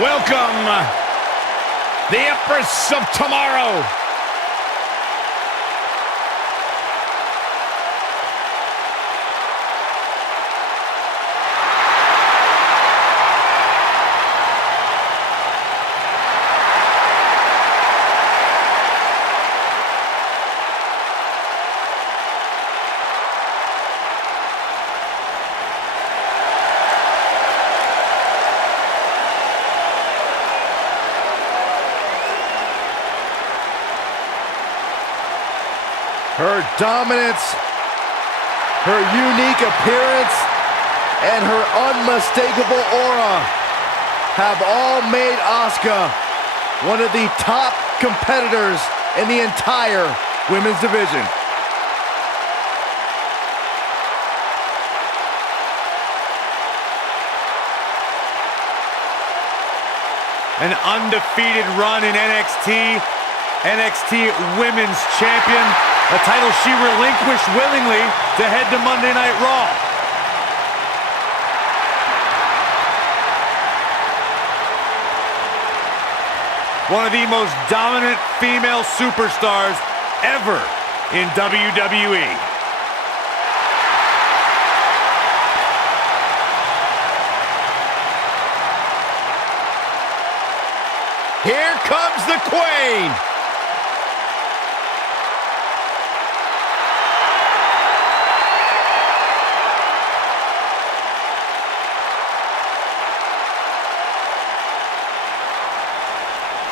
Welcome, the Empress of Tomorrow. Her dominance, her unique appearance, and her unmistakable aura have all made Asuka one of the top competitors in the entire women's division. An undefeated run in NXT, NXT Women's Champion, a title she relinquished willingly to head to Monday Night Raw. One of the most dominant female superstars ever in WWE. Here comes the Queen.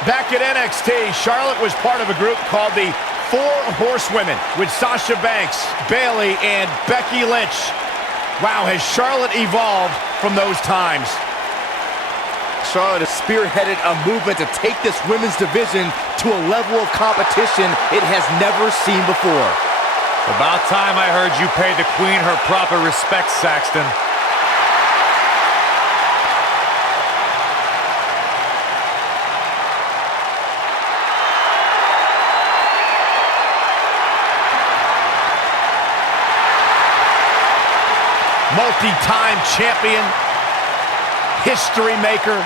Back at NXT, Charlotte was part of a group called the Four Horsewomen with Sasha Banks, Bayley, and Becky Lynch. Wow, has Charlotte evolved from those times? Charlotte has spearheaded a movement to take this women's division to a level of competition it has never seen before. About time I heard you pay the Queen her proper respects, Saxton. Multi-time champion, history maker,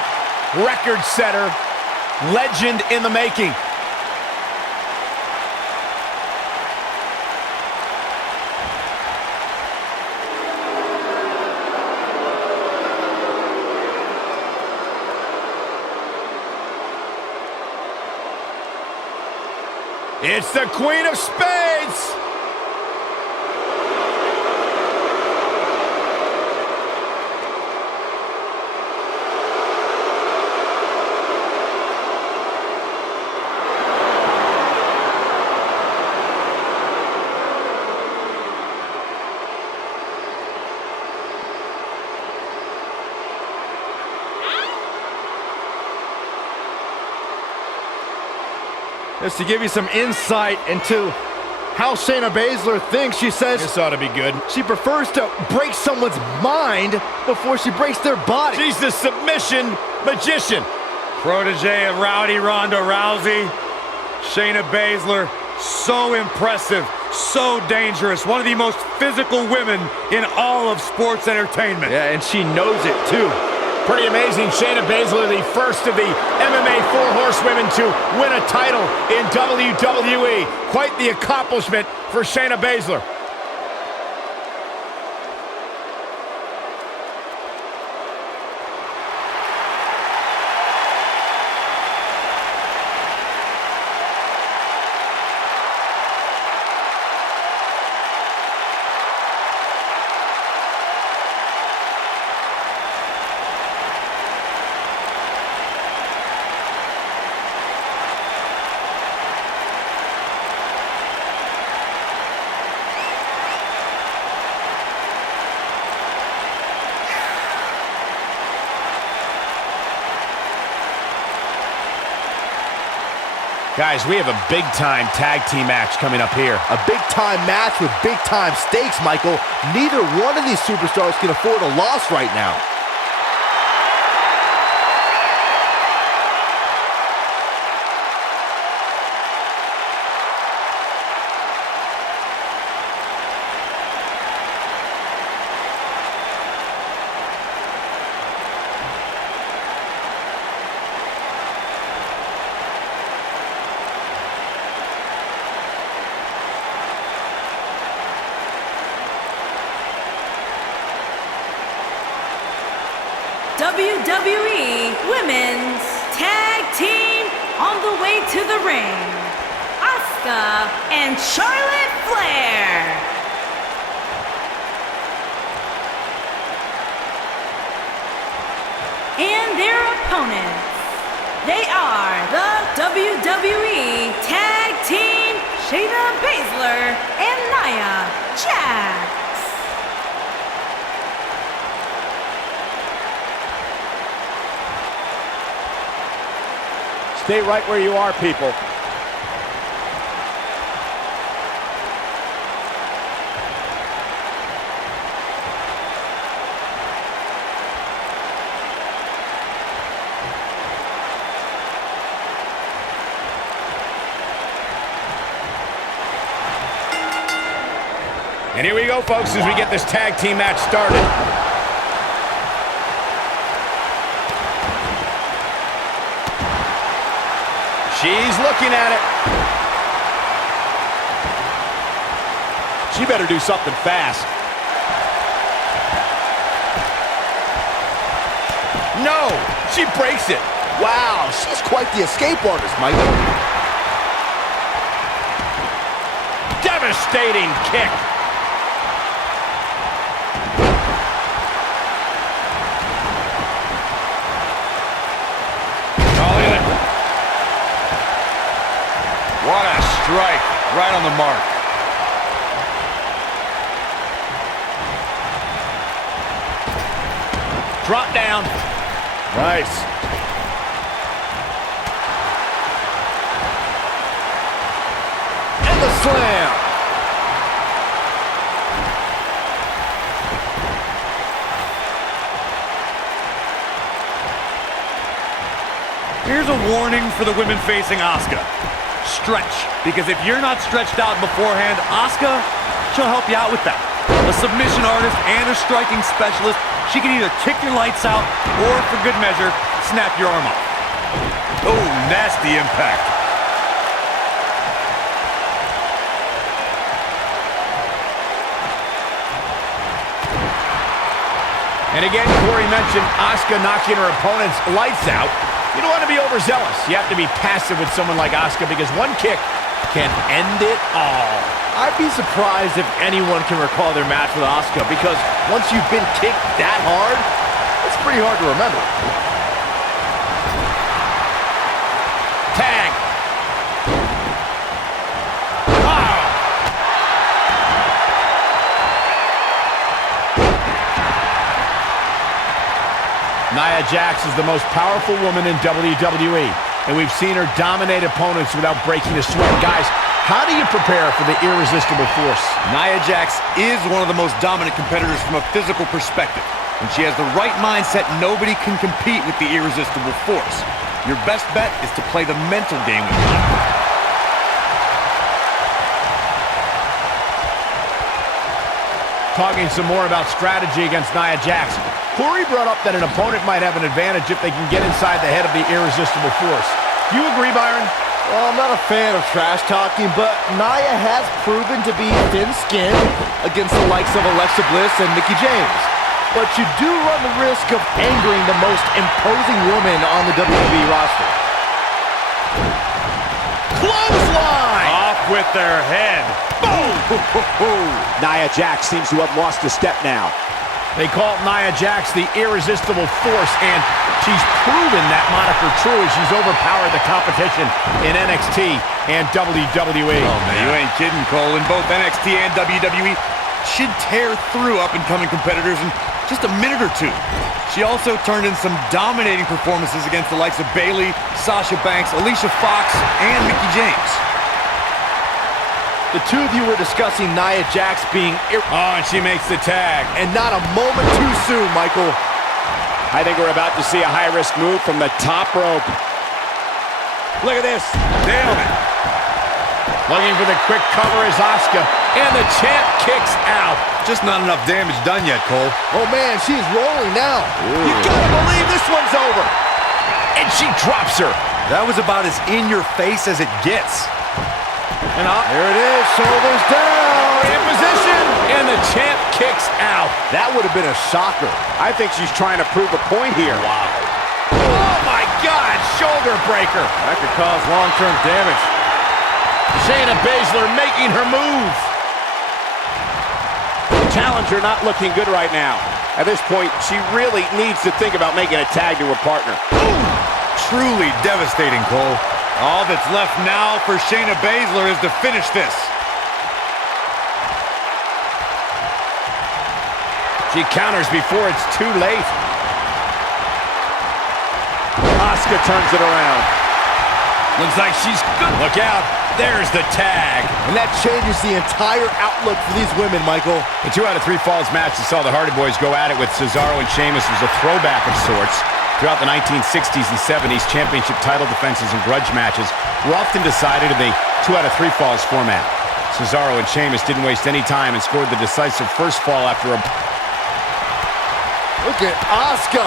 record setter, legend in the making. It's the Queen of Spades! Just to give you some insight into how Shayna Baszler thinks, she says This ought to be good. she prefers to break someone's mind before she breaks their body. She's the submission magician. Protege of Rowdy Ronda Rousey, Shayna Baszler, so impressive, so dangerous, one of the most physical women in all of sports entertainment. Yeah, and she knows it too. Pretty amazing. Shayna Baszler, the first of the MMA Four Horsewomen to win a title in WWE. Quite the accomplishment for Shayna Baszler. Guys, we have a big-time tag team match coming up here. A big-time match with big-time stakes, Michael. Neither one of these superstars can afford a loss right now. WWE Women's Tag Team on the way to the ring, Asuka and Charlotte Flair. And their opponents, they are the WWE Tag Team, Shayna Baszler and Nia Jax. Stay right where you are, people. And here we go, folks, as we get this tag team match started. She's looking at it. She better do something fast. No, she breaks it. Wow, she's quite the escape artist, Michael. Devastating kick. What a strike, right on the mark. Drop down. Nice. And the slam. Here's a warning for the women facing Asuka. Stretch, because if you're not stretched out beforehand, Asuka, she'll help you out with that. A submission artist and a striking specialist, she can either kick your lights out or, for good measure, snap your arm off. Oh, nasty impact. And again, Corey mentioned Asuka knocking her opponent's lights out. You don't want to be overzealous. You have to be passive with someone like Asuka because one kick can end it all. I'd be surprised if anyone can recall their match with Asuka because once you've been kicked that hard, it's pretty hard to remember. Tag. Wow. Nia Jax is the most powerful woman in WWE, and we've seen her dominate opponents without breaking a sweat. Guys, how do you prepare for the irresistible force? Nia Jax is one of the most dominant competitors from a physical perspective. When she has the right mindset, nobody can compete with the irresistible force. Your best bet is to play the mental game with her. Talking some more about strategy against Nia Jax. Corey brought up that an opponent might have an advantage if they can get inside the head of the irresistible force. Do you agree, Byron? Well, I'm not a fan of trash talking, but Nia has proven to be thin-skinned against the likes of Alexa Bliss and Mickie James. But you do run the risk of angering the most imposing woman on the WWE roster. Clothesline! Off with their head. Boom! Nia Jax seems to have lost a step now. They call Nia Jax the irresistible force, and she's proven that moniker true as she's overpowered the competition in NXT and WWE. Oh, man, you ain't kidding, Cole. In both NXT and WWE, she'd tear through up-and-coming competitors in just a minute or two. She also turned in some dominating performances against the likes of Bayley, Sasha Banks, Alicia Fox, and Mickie James. The two of you were discussing Nia Jax being and she makes the tag. and not a moment too soon, Michael. I think we're about to see a high-risk move from the top rope. Look at this. Nailed it. Looking for the quick cover is Asuka, and the champ kicks out. Just not enough damage done yet, Cole. Oh man, she's rolling now. You gotta believe this one's over. And she drops her. That was about as in-your-face as it gets. And up. There it is, shoulders down. In position, and And the champ kicks out. That would have been a shocker. I think she's trying to prove a point here. Wow. Oh my God, shoulder breaker. That could cause long-term damage. Shayna Baszler making her move. Challenger not looking good right now. At this point, she really needs to think about making a tag to her partner. Ooh, truly devastating, Cole. All that's left now for Shayna Baszler is to finish this. She counters before it's too late. Asuka turns it around. Looks like she's good. Look out. There's the tag. And that changes the entire outlook for these women, Michael. The 2 out of 3 falls match that saw the Hardy Boys go at it with Cesaro and Sheamus was a throwback of sorts. Throughout the 1960s and 70s, championship title defenses and grudge matches were often decided in the 2 out of 3 falls format. Cesaro and Sheamus didn't waste any time and scored the decisive first fall after a... Look at Asuka.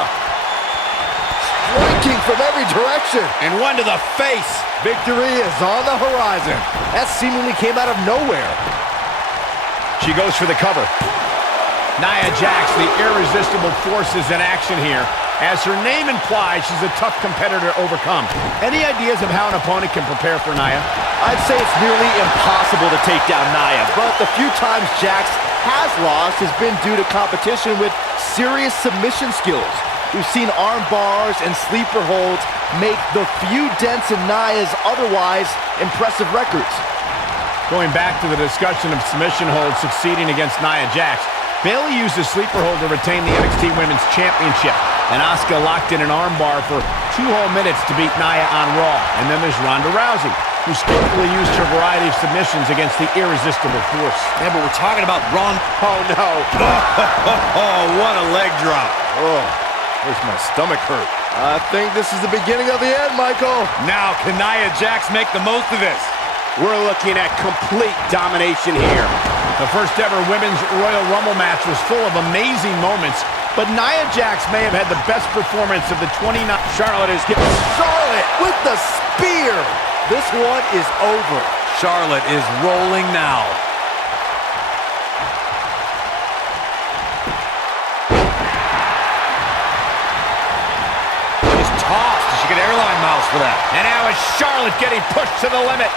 Striking from every direction. And one to the face. Victory is on the horizon. That seemingly came out of nowhere. She goes for the cover. Nia Jax, the irresistible force, is in action here. As her name implies, she's a tough competitor to overcome. Any ideas of how an opponent can prepare for Nia? I'd say it's nearly impossible to take down Nia, but the few times Jax has lost has been due to competition with serious submission skills. We've seen arm bars and sleeper holds make the few dents in Nia's otherwise impressive records. Going back to the discussion of submission holds succeeding against Nia Jax, Bayley used a sleeper hold to retain the NXT Women's Championship, and Asuka locked in an armbar for 2 whole minutes to beat Nia on Raw. And then there's Ronda Rousey, who skillfully used her variety of submissions against the irresistible force. Yeah, but we're talking about Ronda. Oh, no. Oh, what a leg drop. Oh, where's my stomach hurt? I think this is the beginning of the end, Michael. Now, can Nia Jax make the most of this? We're looking at complete domination here. The first ever Women's Royal Rumble match was full of amazing moments, but Nia Jax may have had the best performance of the 29. Charlotte is getting... Charlotte with the spear. This one is over. Charlotte is rolling now. Just tossed. She get airline miles for that. And now it's Charlotte getting pushed to the limit.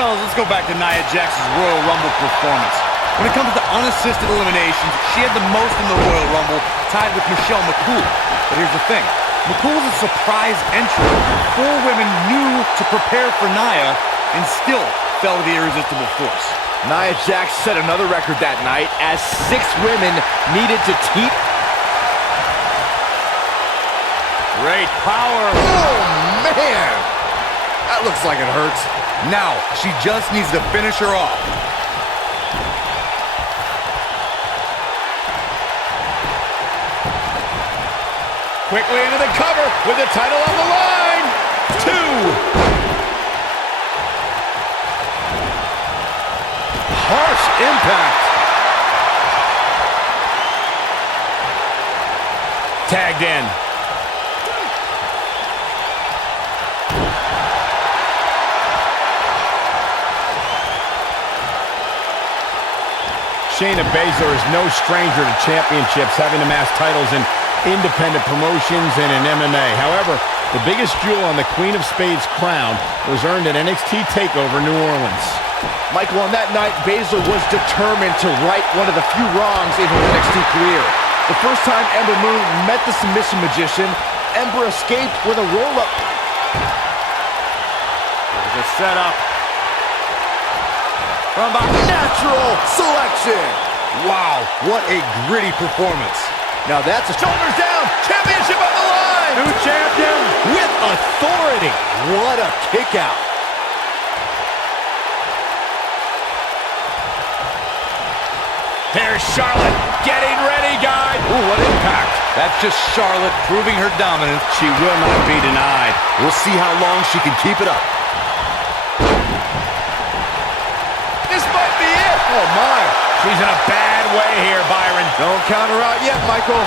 Fellas, let's go back to Nia Jax's Royal Rumble performance. When it comes to unassisted eliminations, she had the most in the Royal Rumble, tied with Michelle McCool. But here's the thing. McCool's a surprise entry. 4 women knew to prepare for Nia and still fell to the irresistible force. Nia Jax set another record that night as 6 women needed to teep. Great power. Oh, man. That looks like it hurts. Now, she just needs to finish her off. Quickly into the cover with the title on the line. 2. Harsh impact. Tagged in. Shayna Baszler is no stranger to championships, having amassed titles in independent promotions and in MMA. However, the biggest jewel on the Queen of Spades crown was earned at NXT TakeOver New Orleans. Michael, on that night, Baszler was determined to right one of the few wrongs in her NXT career. The first time Ember Moon met the submission magician, Ember escaped with a roll-up. There's a setup. From a natural selection. Wow, what a gritty performance. Now that's a... Shoulders down, championship on the line! New champion With authority. What a kick out. There's Charlotte getting ready, guys. Ooh, what impact. That's just Charlotte proving her dominance. She will not be denied. We'll see how long she can keep it up. This might be it. Oh, my. She's in a bad way here, Byron. Don't count her out yet, Michael.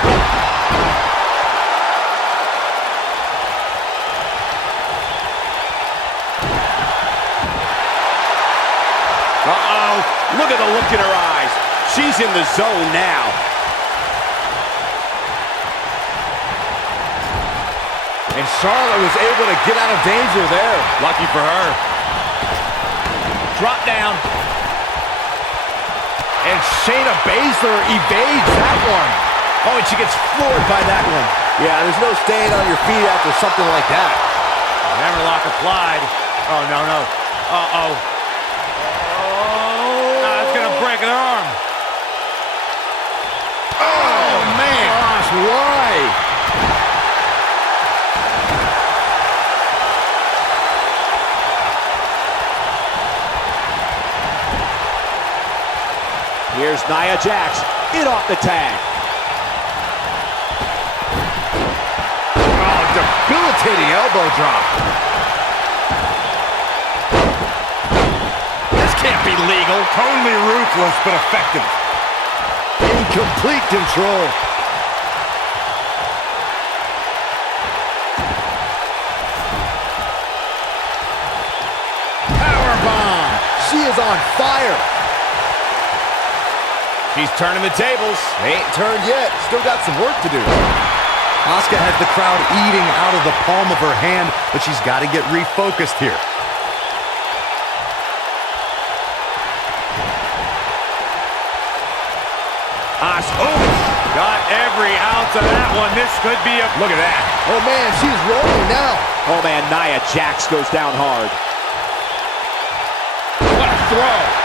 Uh-oh. Look at the look in her eyes. She's in the zone now. And Charlotte was able to get out of danger there. Lucky for her. Drop down. And Shayna Baszler evades that one. Oh, and she gets floored by that one. Yeah, there's no staying on your feet after something like that. Hammerlock applied. Oh, no. Uh-oh. That's going to break an arm. Oh, man. Gosh, why? Here's Nia Jax in off the tag. Oh, debilitating elbow drop. This can't be legal. Totally ruthless, but effective. In complete control. Powerbomb. She is on fire. She's turning the tables. They ain't turned yet. Still got some work to do. Asuka has the crowd eating out of the palm of her hand, but she's got to get refocused here. Asuka got every ounce of that one. This could be a... Look at that. Oh, man, she's rolling now. Oh man, Nia Jax goes down hard. What a throw.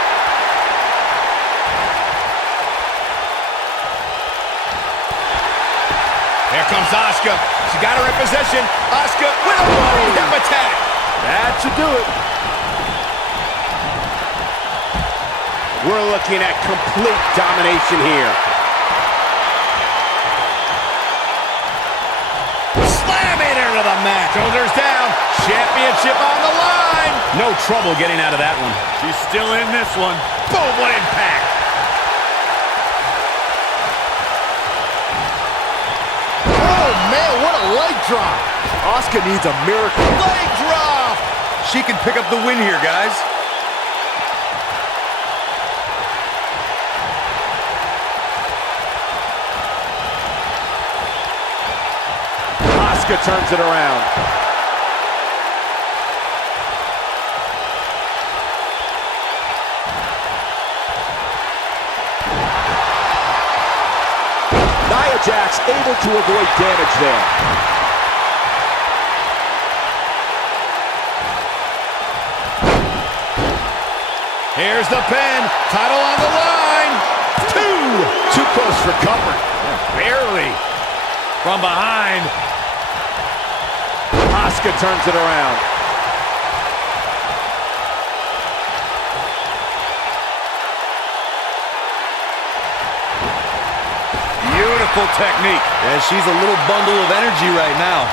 Here comes Asuka. She got her in position. Asuka with a running hip attack. That should do it. We're looking at complete domination here. Slamming her to the mat. Shoulders down. Championship on the line. No trouble getting out of that one. She's still in this one. Boom, what impact. Man, what a leg drop. Asuka needs a miracle. Leg drop. She can pick up the win here, guys. Asuka turns it around. Nia Jax able to avoid damage there. Here's the pin. Title on the line. Too close for comfort. Barely. From behind. Asuka turns it around. Beautiful technique. Yeah, she's a little bundle of energy right now.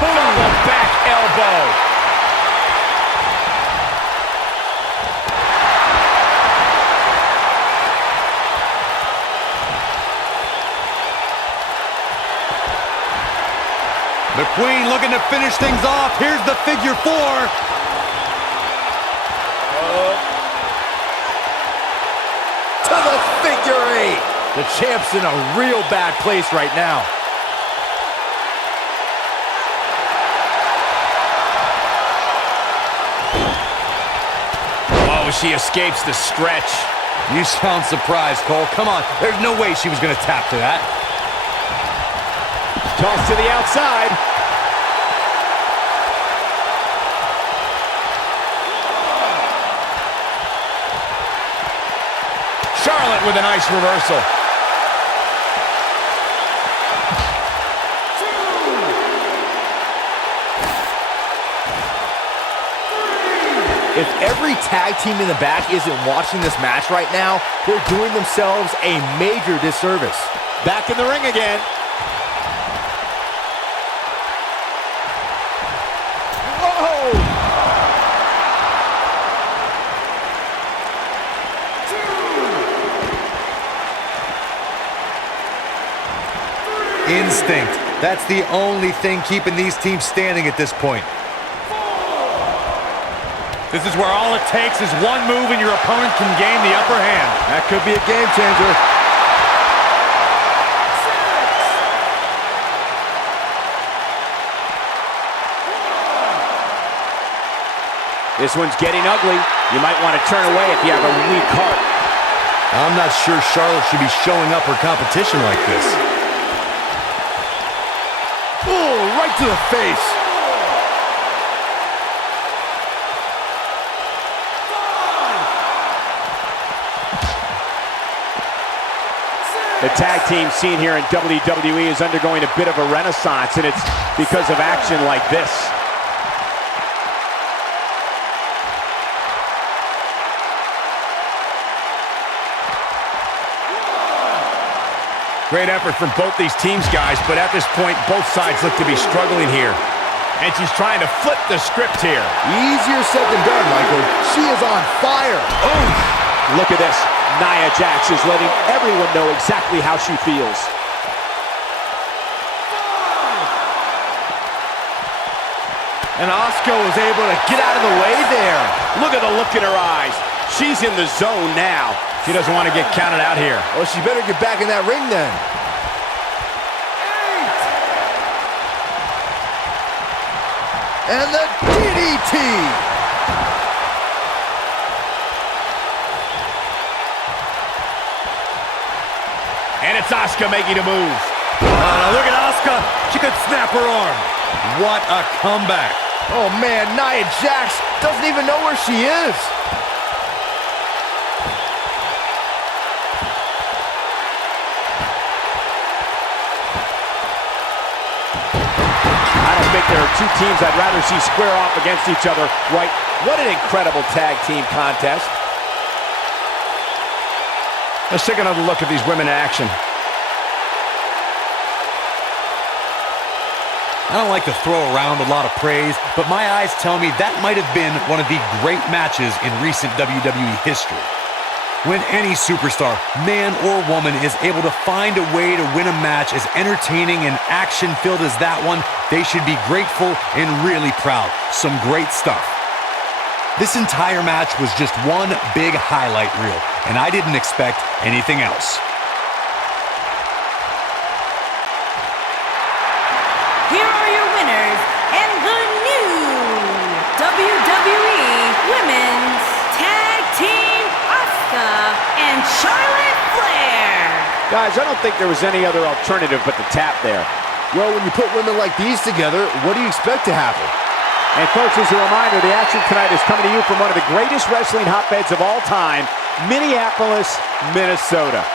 Double back elbow. The Queen looking to finish things off. Here's the figure 4. To the figure 8. The champ's in a real bad place right now. Oh, she escapes the stretch. You sound surprised, Cole. Come on. There's no way she was going to tap to that. Toss to the outside. Charlotte with a nice reversal. If every tag team in the back isn't watching this match right now, they're doing themselves a major disservice. Back in the ring again. Instinct. That's the only thing keeping these teams standing at this point. This is where all it takes is one move and your opponent can gain the upper hand. That could be a game changer. This one's getting ugly. You might want to turn away if you have a weak heart. I'm not sure Charlotte should be showing up her competition like this. Oh, right to the face. The tag team scene here in WWE is undergoing a bit of a renaissance, and it's because of action like this. Great effort from both these teams, guys, but at this point, both sides look to be struggling here. And she's trying to flip the script here. Easier said than done, Michael. She is on fire. Oh, look at this. Nia Jax is letting everyone know exactly how she feels. And Asuka was able to get out of the way there. Look at the look in her eyes. She's in the zone now. She doesn't want to get counted out here. Well, she better get back in that ring then. And the DDT. And it's Asuka making a move. Look at Asuka. She could snap her arm. What a comeback. Oh, man, Nia Jax doesn't even know where she is. I don't think there are two teams I'd rather see square off against each other. Right? What an incredible tag team contest. Let's take another look at these women in action. I don't like to throw around a lot of praise, but my eyes tell me that might have been one of the great matches in recent WWE history. When any superstar, man or woman, is able to find a way to win a match as entertaining and action-filled as that one, they should be grateful and really proud. Some great stuff. This entire match was just one big highlight reel, and I didn't expect anything else. Here are your winners and the new WWE Women's Tag Team, Asuka and Charlotte Flair. Guys, I don't think there was any other alternative but the tap there. Well, when you put women like these together, what do you expect to happen? And folks, as a reminder, the action tonight is coming to you from one of the greatest wrestling hotbeds of all time, Minneapolis, Minnesota.